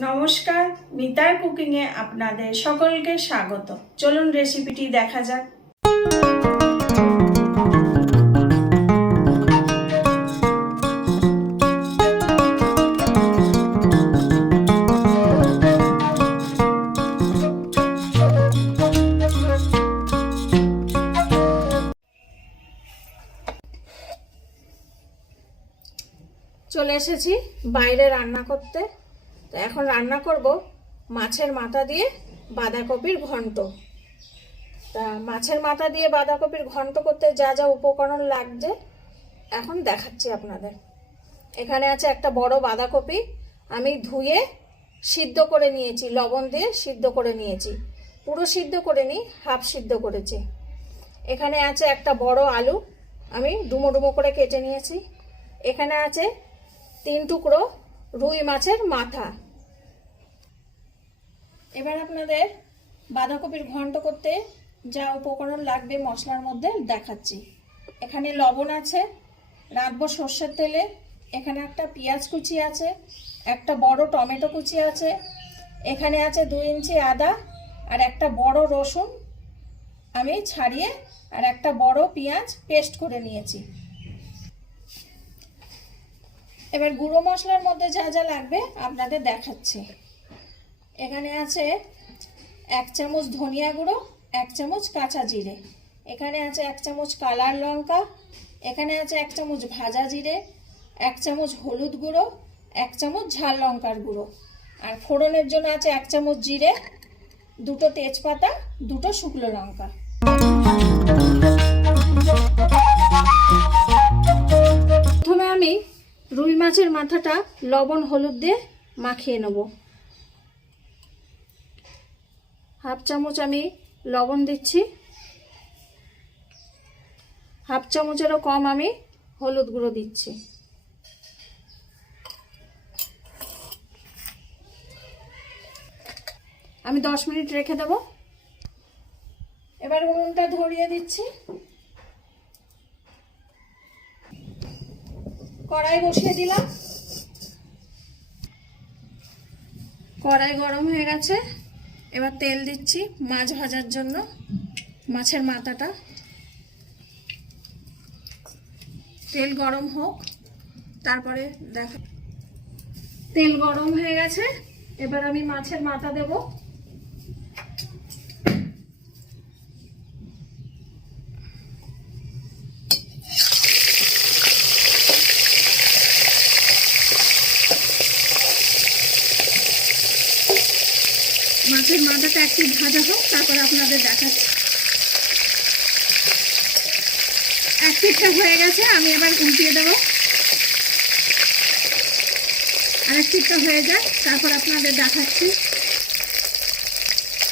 নমস্কার, মিতার কুকিংয়ে আপনাদের সকলকে স্বাগত। চলুন রেসিপিটি দেখা যাক। চলে এসেছি বাইরে রান্না করতে। তো এখন রান্না করব মাছের মাথা দিয়ে বাঁধাকপির ঘন্ট। তা মাছের মাথা দিয়ে বাঁধাকপির ঘন্ট করতে যা যা উপকরণ লাগছে এখন দেখাচ্ছি আপনাদের। এখানে আছে একটা বড় বাঁধাকপি, আমি ধুয়ে সিদ্ধ করে নিয়েছি, লবণ দিয়ে সিদ্ধ করে নিয়েছি। পুরো সিদ্ধ করে নিই, হাফ সিদ্ধ করেছি। এখানে আছে একটা বড় আলু, আমি ডুমো ডুমো করে কেটে নিয়েছি। এখানে আছে 3 টুকরো রুই মাছের মাথা। এবার আপনাদের বাঁধাকপির ঘন্ট করতে যা উপকরণ লাগবে মশলার মধ্যে দেখাচ্ছি। এখানে লবণ আছে, রাঁধবো সর্ষের তেলে। এখানে একটা পেঁয়াজ কুচি আছে, একটা বড় টমেটো কুচি আছে, এখানে আছে 2 ইঞ্চি আদা আর একটা বড় রসুন আমি ছাড়িয়ে আর একটা বড় পেঁয়াজ পেস্ট করে নিয়েছি। এবার গুঁড়ো মশলার মধ্যে যা যা লাগবে আপনাদের দেখাচ্ছি। এখানে আছে 1 চামচ ধনিয়া গুঁড়ো, 1 চামচ কাঁচা জিরে, এখানে আছে 1 চামচ কালার লঙ্কা, এখানে আছে 1 চামচ ভাজা জিরে, 1 চামচ হলুদ গুঁড়ো, 1 চামচ ঝাল লঙ্কার গুঁড়ো, আর ফোড়নের জন্য আছে 1 চামচ জিরে, 2টো তেজপাতা, 2টো শুকনো লঙ্কা। প্রথমে আমি রুই মাছের মাথাটা লবণ হলুদ দিয়ে মাখিয়ে নেব। হাফ চামচ আমি লবণ দিচ্ছি, হাফ চামচেরও কম আমি হলুদ গুঁড়ো দিচ্ছি। আমি 10 মিনিট রেখে দেব। এবার উনুনটা ধরিয়ে দিচ্ছি, কড়াই বসিয়ে দিলাম। কড়াই গরম হয়ে গেছে, এবার তেল দিচ্ছি মাছ ভাজার জন্য। মাছের মাথাটা তেল গরম হোক, তারপরে দেখা। তেল গরম হয়ে গেছে, এবার আমি মাছের মাথা দেব। মাছের মাথাটা একটু ভাজা হোক, তারপর আপনাদের দেখাচ্ছি। এক পিঠটা হয়ে গেছে, আমি এবার উল্টিয়ে দেব। আরেক পিঠটা হয়ে যায়, তারপর আপনাদের দেখাচ্ছি।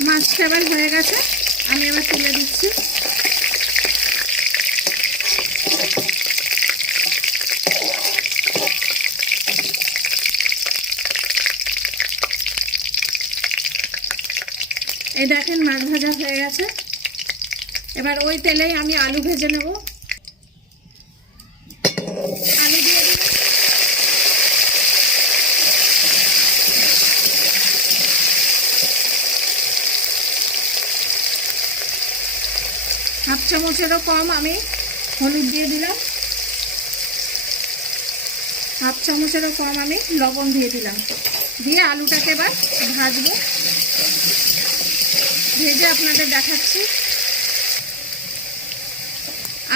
মাছটা এবার হয়ে গেছে, আমি এবার তুলে দিচ্ছি। এই দেখেন মাছ ভাজা হয়ে গেছে। এবার ওই তেলেই আমি আলু ভেজে নেব। আলু দিয়ে দিলাম, হাফ চামচেরও কম আমি হলুদ দিয়ে দিলাম, হাফ চামচেরও কম আমি লবণ দিয়ে দিলাম। দিয়ে আলুটাকে এবার ভাজবো, ভেজে আপনাদের দেখাচ্ছি।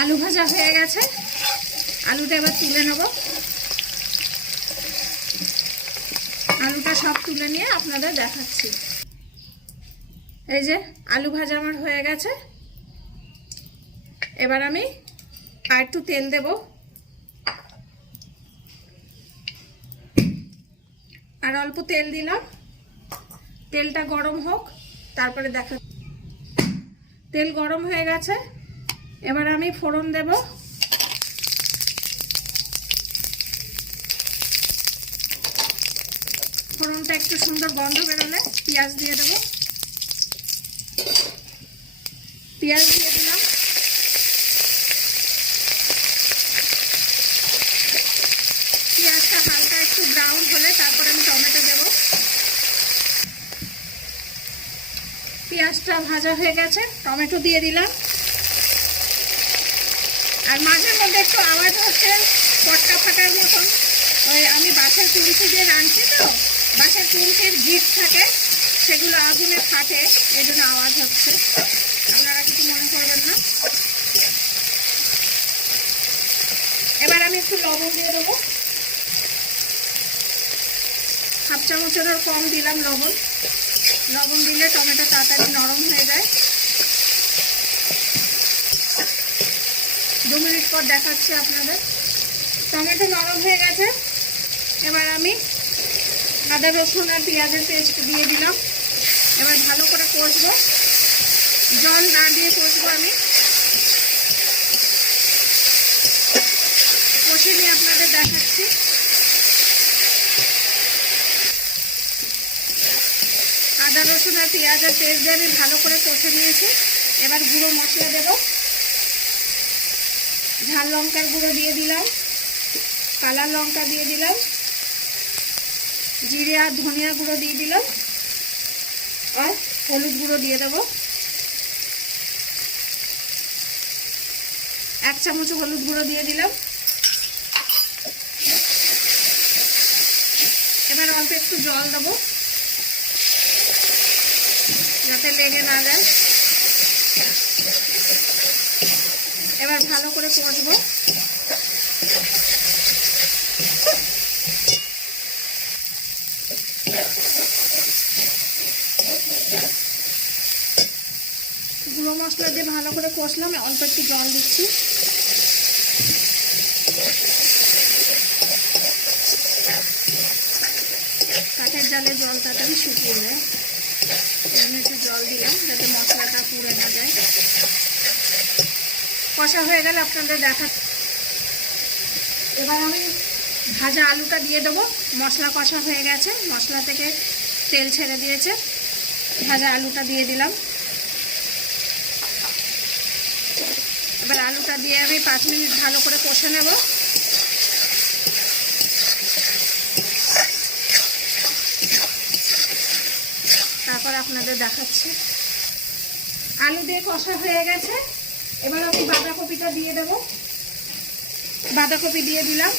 আলু ভাজা হয়ে গেছে, আলুটা এবার তুলে নেব। আলুটা সব তুলে নিয়ে আপনাদের দেখাচ্ছি। এই যে আলু ভাজা আমার হয়ে গেছে। এবার আমি আর একটু তেল দেব, আর অল্প তেল দিলাম। তেলটা গরম হোক, তারপরে দেখা। তেল গরম হয়ে গেছে, এবার আমি ফোড়ন দেব। ফোড়নটা একটু সুন্দর গন্ধ বেরোলে পেঁয়াজ দিয়ে দেব। পেঁয়াজ দিয়ে দিলাম। পেঁয়াজটা হালকা একটু ব্রাউন হলে তারপর আমি টমেটো দেব। পেঁয়াজটা ভাজা হয়ে গেছে, টমেটো দিয়ে দিলাম। আর মাঝের মধ্যে একটু আওয়াজ হচ্ছে পটকা ফাটার মতন, ওই আমি বাসার তুলসী দিয়ে রাঁধছি তো, বাসার তুলসীর জিট থাকে, সেগুলো আগুনে ফাটে, এই জন্য আওয়াজ হচ্ছে, আপনারা কিছু মনে করবেন না। এবার আমি একটু লবণ দিয়ে দেবো, হাফ চামচেরও কম দিলাম লবণ। লবণ দিলে টমেটো তাড়াতাড়ি নরম হয়ে যায়। 2 মিনিট পর দেখাচ্ছি আপনাদের। টমেটো নরম হয়ে গেছে, এবার আমি আদা রসুন আর পেঁয়াজের পেস্ট দিয়ে দিলাম। এবার ভালো করে কষবো, জল না দিয়ে কষবো আমি। কষে নিয়ে আপনাদের দেখাচ্ছি। আদা রসুন আর পেঁয়াজের পেস্ট দিয়ে আমি ভালো করে কষে নিয়েছি। এবার গুঁড়ো মশলা দেব। ঝাল লঙ্কার গুঁড়ো দিয়ে দিলাম, কালা লঙ্কা দিয়ে দিলাম, জিরে আর ধনিয়া গুঁড়ো দিয়ে দিলাম, আর হলুদ গুঁড়ো দিয়ে দেবো। 1 চামচ হলুদ গুঁড়ো দিয়ে দিলাম। এবার অল্প একটু জল দেবো যাতে লেগে না যায়। এবার ভালো করে কষবো। গুঁড়ো মশলা দিয়ে ভালো করে কষলাম, অল্প একটু জল দিচ্ছি। কাঠের জালে জল তাড়াতাড়ি শুকিয়ে যায়, এখানে একটু জল দিলাম যাতে মশলাটা পুড়ে না যায়। কষা হয়ে গেলে আপনাদের দেখা। এবার আমি ভাজা আলুটা দিয়ে দেবো। মশলা কষা হয়ে গেছে, মশলা থেকে তেল ছেড়ে দিয়েছে, ভাজা আলুটা দিয়ে দিলাম। এবার আলুটা দিয়ে আমি 5 মিনিট ভালো করে কষে নেব। তারপর আপনাদের দেখাচ্ছি। আলু দিয়ে কষা হয়ে গেছে, এবার আমি বাঁধাকপিটা দিয়ে দেব। বাঁধাকপি দিয়ে দিলাম।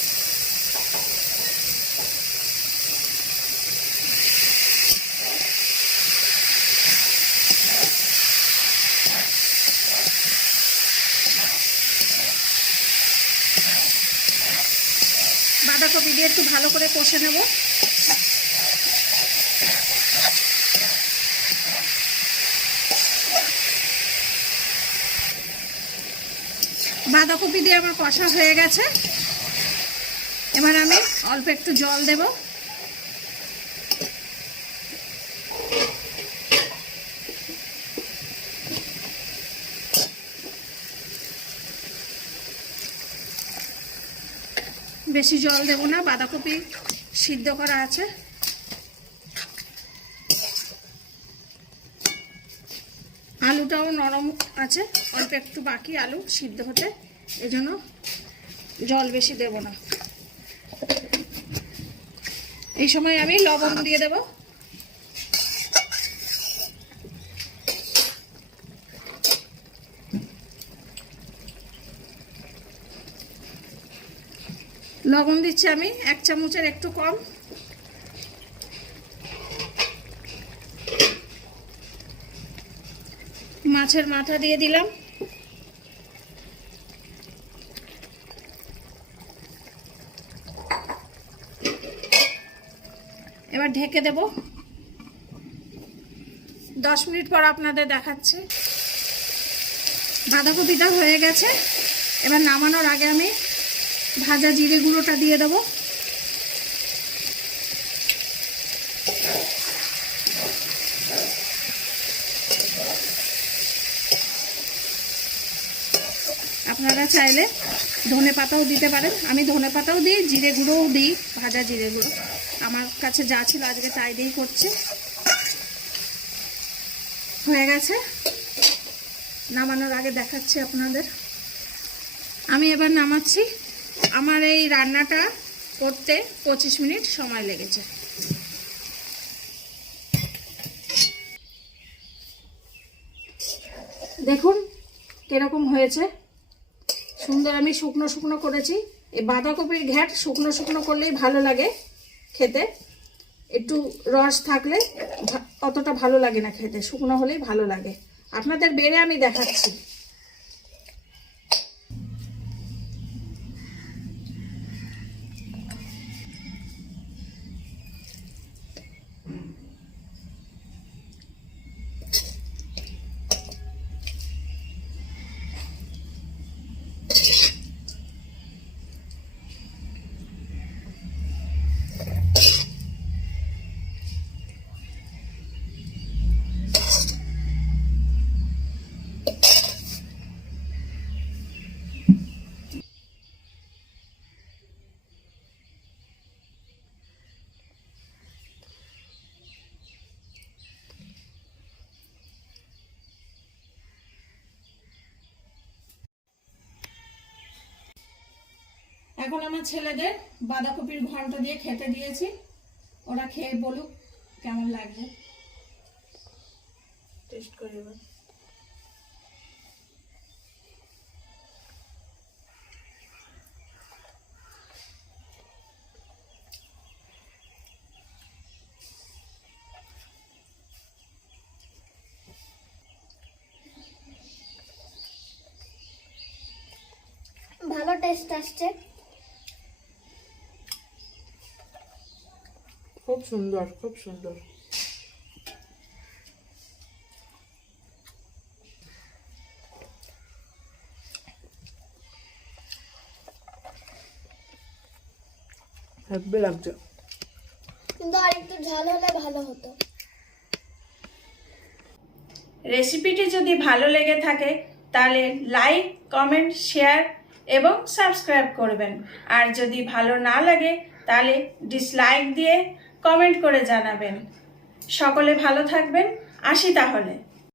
বাঁধাকপি দিয়ে একটু ভালো করে কষে নেব। বাঁধাকপি দিয়ে আমার কষা হয়ে গেছে, এবার আমি অল্প একটু জল দেব। বেশি জল দেব না, বাঁধাকপি সিদ্ধ করা আছে। আলুটাও নরম আছে, অল্প একটু বাকি আলু সিদ্ধ হতে, এজন্য জল বেশি দেব না। এই সময় আমি লবণ দিয়ে দেব। লবণ দিচ্ছি আমি 1 চামচের একটু কম। মাছের মাথা দিয়ে দিলাম। এবার ঢেকে দেব। 10 মিনিট পর আপনাদের দেখাচ্ছি। বাঁধাকপিটা হয়ে গেছে, এবার নামানোর আগে আমি ভাজা জিরে গুঁড়োটা দিয়ে দেব। আপনারা চাইলে ধনে পাতাও দিতে পারেন, আমি ধনে পাতাও দিই, জিরে গুঁড়োও দিই, ভাজা জিরে গুঁড়ো। আমার কাছে যা ছিল আজকে তাই দিয়েই করছি। হয়ে গেছে, নামানোর আগে দেখাচ্ছি আপনাদের। আমি এবার নামাচ্ছি। আমার এই রান্নাটা করতে 25 মিনিট সময় লেগেছে। দেখুন কিরকম হয়েছে, সুন্দর। আমি শুকনো শুকনো করেছি। এই বাঁধাকপির ঘ্যাট শুকনো শুকনো করলেই ভালো লাগে খেতে, একটু রস থাকলে অতটা ভালো লাগে না খেতে, শুকনো হলেই ভালো লাগে। আপনাদের বেড়ে আমি দেখাচ্ছি। এখন আমার ছেলেদের বাঁধাকপির ঘন্ট দিয়ে খেতে দিয়েছি, ওরা খেয়ে বলুক কেমন লাগছে। টেস্ট করে এবার। ভালো টেস্ট আসছে। খুব সুন্দর, খুব সুন্দর। হ্যাপি লাগছে, কিন্তু আর একটু ঝাল হলে ভালো হতো। রেসিপিটি যদি ভালো লেগে থাকে তাহলে লাইক, কমেন্ট, শেয়ার এবং সাবস্ক্রাইব করবেন। আর যদি ভালো না লাগে তাহলে ডিসলাইক দিয়ে কমেন্ট করে জানাবেন। সকলে ভালো থাকবেন, আসি তাহলে।